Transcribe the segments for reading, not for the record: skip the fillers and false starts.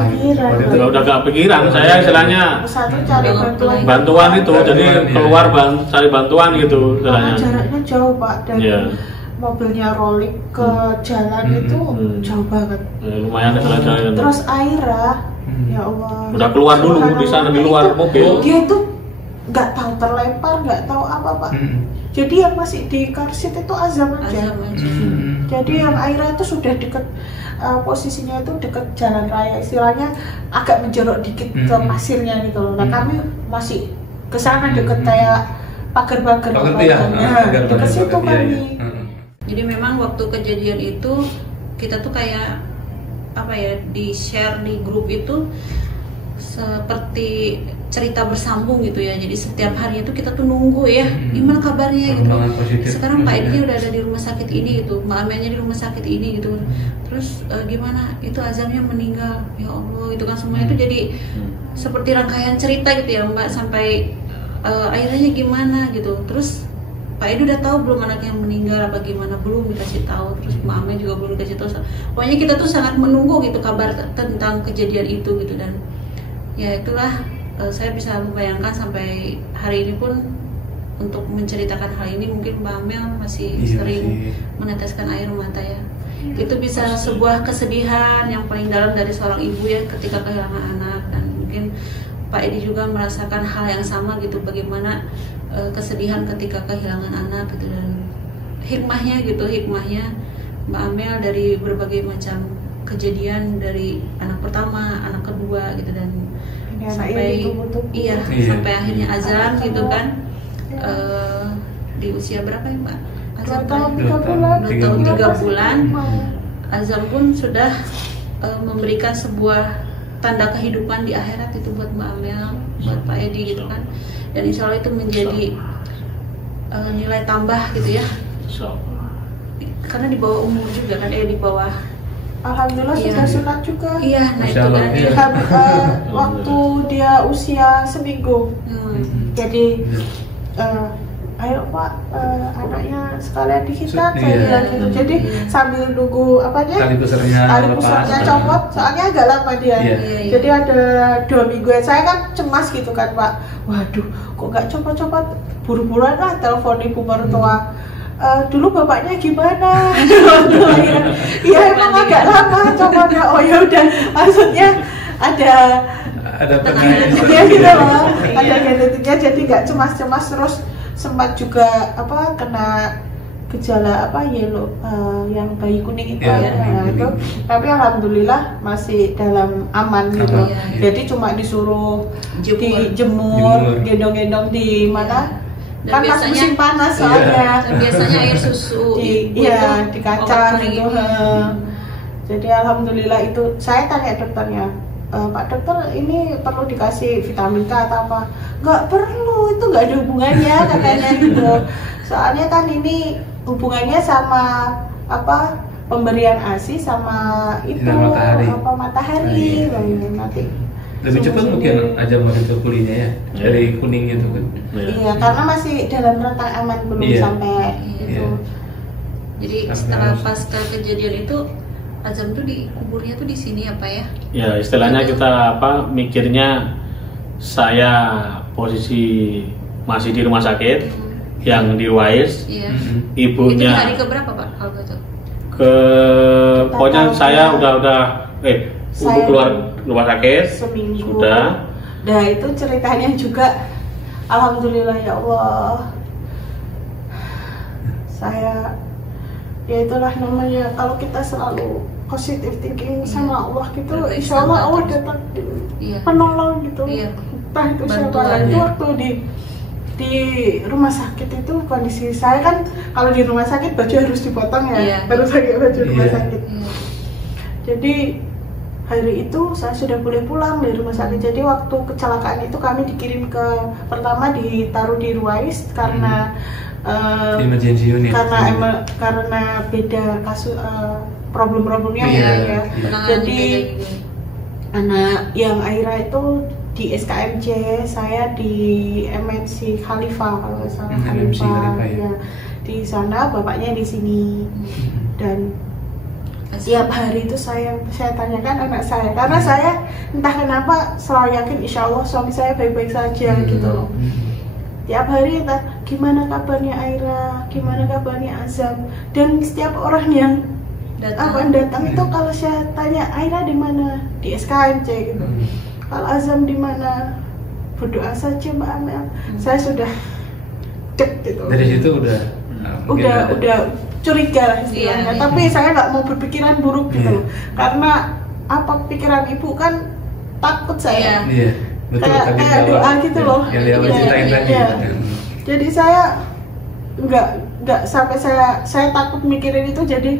kepikiran. Udah gak pikiran, saya istilahnya satu cari bantuan itu, jadi keluar cari bantuan gitu istilahnya. Jaraknya jauh Pak, dari mobilnya rolling ke jalan itu jauh banget. Lumayan jalan-jalan. Terus Aira, ya Allah. Udah keluar dulu di sana di luar mobil. Dia itu nggak tahu terlempar, nggak tahu apa Pak. Jadi yang masih di car seat itu Azam aja. Jadi yang Aira itu sudah deket, posisinya itu deket jalan raya, istilahnya agak menjorok dikit ke pasirnya gitu loh. Nah kami masih ke sana deket kayak pagar-pagar deket situ kami. Jadi memang waktu kejadian itu kita tuh kayak apa ya, di share di grup itu seperti cerita bersambung gitu ya. Jadi setiap hari itu kita tuh nunggu ya, gimana kabarnya gitu. Sekarang Pak Edi udah ada di rumah sakit ini gitu, Mbak Amelnya di rumah sakit ini gitu. Terus gimana itu Azamnya meninggal, ya Allah, itu kan semua itu jadi seperti rangkaian cerita gitu ya Mbak, sampai akhirnya gimana gitu. Terus Pak Edi udah tahu belum anaknya meninggal apa gimana, belum dikasih tahu. Terus Mbak Amel juga belum dikasih tahu. Pokoknya kita tuh sangat menunggu gitu kabar tentang kejadian itu gitu. Dan ya itulah, saya bisa membayangkan sampai hari ini pun untuk menceritakan hal ini mungkin Mbak Amel masih sering meneteskan air mata ya. Itu bisa sebuah kesedihan yang paling dalam dari seorang ibu ya ketika kehilangan anak. Dan mungkin Pak Edi juga merasakan hal yang sama gitu, bagaimana kesedihan ketika kehilangan anak gitu. Dan hikmahnya Mbak Amel dari berbagai macam kejadian, dari anak pertama, anak kedua gitu, dan sampai sampai akhirnya azan gitu kan. Di usia berapa ya Mbak? Azam 2 tahun 3 bulan. Azam pun sudah memberikan sebuah tanda kehidupan di akhirat itu buat Mbak Amel, buat Pak Edi gitu kan. Dan insya Allah itu menjadi nilai tambah gitu ya. Karena di bawah umur juga kan, di bawah. Alhamdulillah sudah sunat juga. Iya, nah itu kan. Waktu dia usia seminggu. Jadi ayo Pak, anaknya sekalian dihitan, saya bilang gitu. Jadi sambil nunggu tali pusarnya copot, soalnya agak lama dia. Jadi ada 2 minggu. Saya kan cemas gitu kan Pak. Waduh, kok nggak copot-copot? Buru-buruan lah telepon ibu mertua. Dulu bapaknya gimana? Iya emang agak lama copotnya. Oh ya udah, maksudnya ada genetiknya gitu loh, ada genetiknya, jadi nggak cemas-cemas. Terus sempat juga kena gejala yellow, yang bayi kuning itu itu. Tapi alhamdulillah masih dalam aman gitu. Jadi cuma disuruh dijemur, gendong-gendong di mana. Dan kan pas musim panas soalnya. Dan biasanya air susu di kacang gitu. Jadi alhamdulillah itu. Saya tanya dokternya, Pak dokter ini perlu dikasih vitamin K atau apa? Nggak perlu, itu nggak ada hubungannya katanya gitu. Soalnya kan ini hubungannya sama pemberian ASI sama itu matahari. Nanti lebih cepat mungkin aja itu pulihnya ya dari kuning itu kan. Iya, karena masih dalam rentang aman, belum sampai itu. Jadi setelah pasca kejadian itu Azam tuh dikuburnya tuh di sini apa ya? Ya istilahnya kita mikirnya, saya posisi masih di rumah sakit yang di Ruwais. Ibunya. Itu hari keberapa Pak? Pokoknya saya udah ibu keluar rumah sakit seminggu. Sudah. Nah itu ceritanya juga, alhamdulillah ya Allah. Saya ya itulah namanya, kalau kita selalu positive thinking sama Allah gitu, insya Allah Allah datang penolong gitu. Entah itu siapa. Itu waktu di rumah sakit itu kondisi saya kan, kalau di rumah sakit baju harus dipotong ya, baru pakai baju rumah sakit. Jadi hari itu saya sudah boleh pulang dari rumah sakit. Jadi waktu kecelakaan itu kami dikirim pertama ditaruh di Ruwais karena emergency unit. Karena beda kasus, problem-problemnya ya. Jadi anak yang Aira itu di SKMJ, saya di MNC Khalifah kalau nggak salah. Khalifah ya. Di sana bapaknya di sini. Dan Tiap hari itu saya tanyakan anak saya, karena saya entah kenapa selalu yakin insya Allah suami saya baik-baik saja gitu loh. Tiap hari entah gimana kabarnya Aira, gimana kabarnya Azam, dan setiap orang yang datang itu kalau saya tanya Aira di mana, di SKMC gitu, kalau Azam di mana, berdoa saja Mbak Amel. Saya sudah cek gitu. Dari situ udah curiga lah istilahnya, tapi saya nggak mau berpikiran buruk gitu loh, karena apa, pikiran ibu kan takut saya, betul, kayak doa gitu loh, yang dia ceritain tadi. Jadi saya nggak sampai saya takut mikirin itu, jadi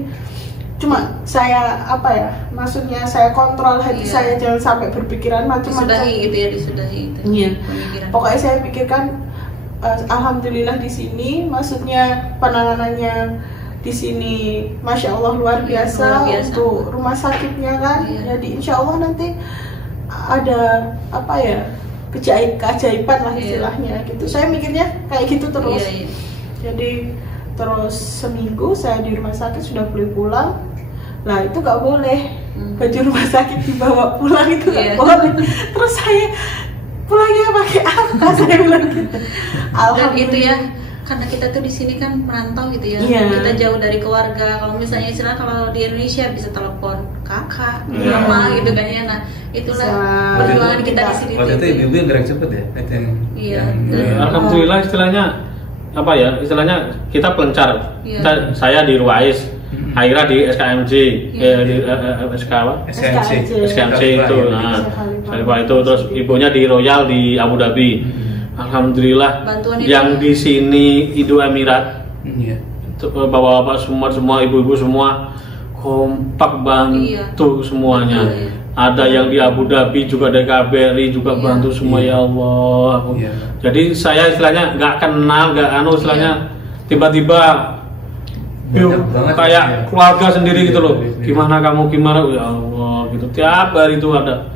cuma saya apa ya, maksudnya saya kontrol hati saya jangan sampai berpikiran macam-macam. Disudahi itu. Pokoknya saya pikirkan alhamdulillah di sini, maksudnya penanganannya di sini masya Allah luar biasa, untuk rumah sakitnya kan. Jadi insya Allah nanti ada apa ya, keajaiban lah istilahnya gitu. Saya mikirnya kayak gitu terus. Jadi terus seminggu saya di rumah sakit sudah boleh pulang. Nah itu nggak boleh, baju rumah sakit dibawa pulang itu nggak boleh. Terus saya pulangnya pakai apa, saya bilang gitu. Dan itu ya, karena kita tuh di sini kan merantau gitu ya, kita jauh dari keluarga. Kalau misalnya istilah kalau di Indonesia bisa telepon kakak, mama gitu kan ya. Nah itulah perjuangan kita di sini. Waktu itu ibu yang gerak cepet ya, alhamdulillah istilahnya apa ya, istilahnya kita pelencar. Saya di Ruwais, Aira di SKMJ, di SKMC itu. Nah, saya itu terus ibunya di Royal di Abu Dhabi. Alhamdulillah yang di sini Indo Emirat, bapak-bapak semua ibu-ibu semua kompak bantu semuanya. Ada yang di Abu Dhabi juga, dari KBRI juga bantu semua. Ya Allah. Jadi saya istilahnya nggak kenal, istilahnya tiba-tiba kayak keluarga sendiri gitu loh. Gimana kamu, gimana, ya Allah gitu. Tiap hari itu ada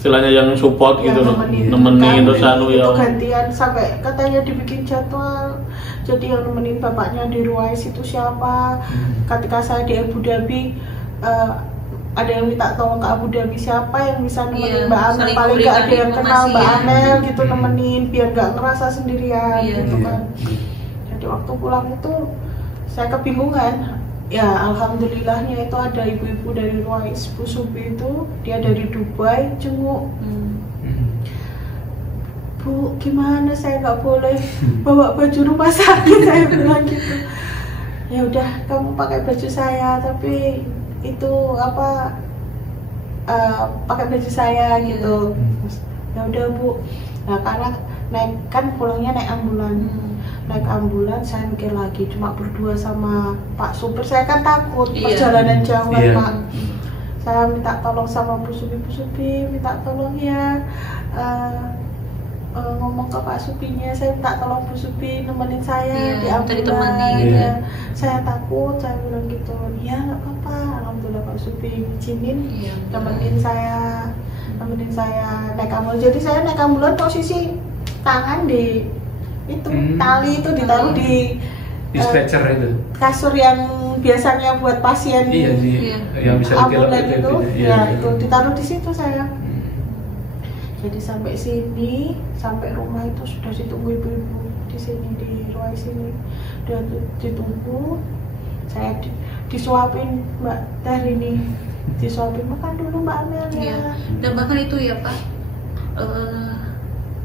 istilahnya yang support gitu loh, nemenin terus ya gantian, sampai katanya dibikin jadwal. Jadi yang nemenin bapaknya di Ruwais itu siapa, ketika saya di Abu Dhabi ada yang minta tolong ke Abu Dhabi, siapa yang bisa nemenin Mbak Amel, paling nggak ada yang kenal Mbak Amel gitu, nemenin biar nggak ngerasa sendirian gitu kan. Jadi waktu pulang itu saya kebingungan. Ya alhamdulillahnya itu ada ibu-ibu dari Ruwais, Bu Subi itu, dia dari Dubai jenguk. Bu, gimana saya nggak boleh bawa baju rumah sakit, saya bilang gitu. Ya udah kamu pakai baju saya, tapi itu apa, pakai baju saya gitu. Ya udah Bu. Nah karena kan pulangnya naik ambulan, saya mikir lagi, cuma berdua sama Pak Supir, saya kan takut perjalanan jauh Pak. Saya minta tolong sama Bu Supi, minta tolong ya, ngomong ke Pak Supinya, saya minta tolong Bu Supi nemenin saya di ambulan. Saya takut, saya bilang gitu. Ya nggak apa-apa, alhamdulillah Pak Supi izinin nemenin saya naik ambulan. Jadi saya naik ambulan posisi tangan di itu tali itu ditaruh di stretcher itu, kasur yang biasanya buat pasien yang bisa ambulan itu, itu ditaruh di situ saya. Jadi sampai sini, sampai rumah itu sudah ditunggu ibu-ibu di sini di Ruwais sini, udah ditunggu. Saya disuapin Mbak Teh ini, disuapin, makan dulu Mbak Amel ya. Dan bahkan itu ya Pak,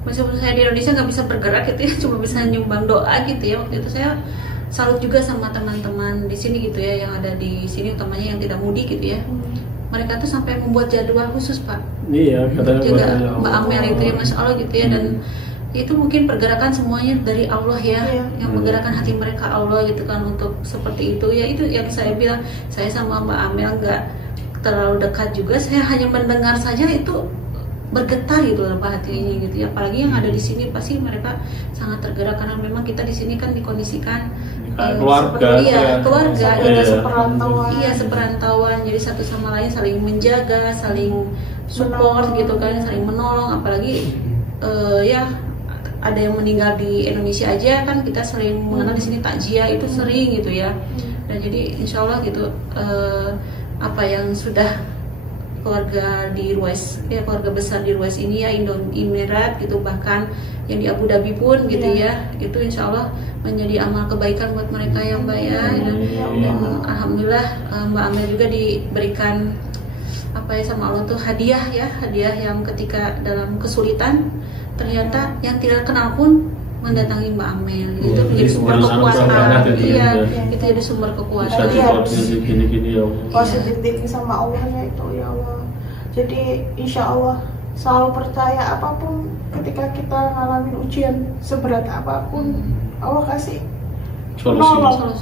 meskipun saya di Indonesia nggak bisa bergerak gitu ya, cuma bisa nyumbang doa gitu ya. Waktu itu saya salut juga sama teman-teman di sini gitu ya, yang ada di sini utamanya yang tidak mudik gitu ya. Mereka tuh sampai membuat jadwal khusus Pak. Iya, katanya juga Mbak Amel itu ya, Masya Allah gitu ya. Dan itu mungkin pergerakan semuanya dari Allah ya, yang menggerakkan hati mereka Allah gitu kan untuk seperti itu ya. Itu yang saya bilang, saya sama Mbak Amel nggak terlalu dekat juga, saya hanya mendengar saja itu bergetar gitu loh Pak hatinya gitu ya. Apalagi yang ada di sini pasti mereka sangat tergerak, karena memang kita di sini kan dikondisikan keluarga, seperantauan. Jadi satu sama lain saling menjaga, saling support gitu kan, saling menolong. Apalagi ya ada yang meninggal di Indonesia aja kan, kita sering mengenal di sini takziah itu sering gitu ya. Dan jadi insya Allah gitu apa yang sudah keluarga di Ruwais, ya keluarga besar di Ruwais ini ya, Emirat gitu, bahkan yang di Abu Dhabi pun gitu ya, itu insya Allah menjadi amal kebaikan buat mereka yang Mbak ya. Dan alhamdulillah Mbak Amel juga diberikan apa ya sama Allah tuh hadiah ya, hadiah yang ketika dalam kesulitan ternyata yang tidak kenal pun mendatangi Mbak Amel, itu menjadi sumber kekuatan. Iya, itu jadi sumber kekuatan. Gini-gini ya. Positif thinking sama Allahnya itu ya Allah. Jadi insya Allah selalu percaya apapun ketika kita ngalamin ujian seberat apapun, Allah kasih penolong,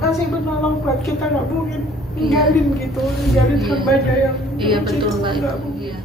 kasih penolong buat kita, nggak mungkin ninggalin gitu, ninggalin hambanya yang iya betul Mbak. Iya.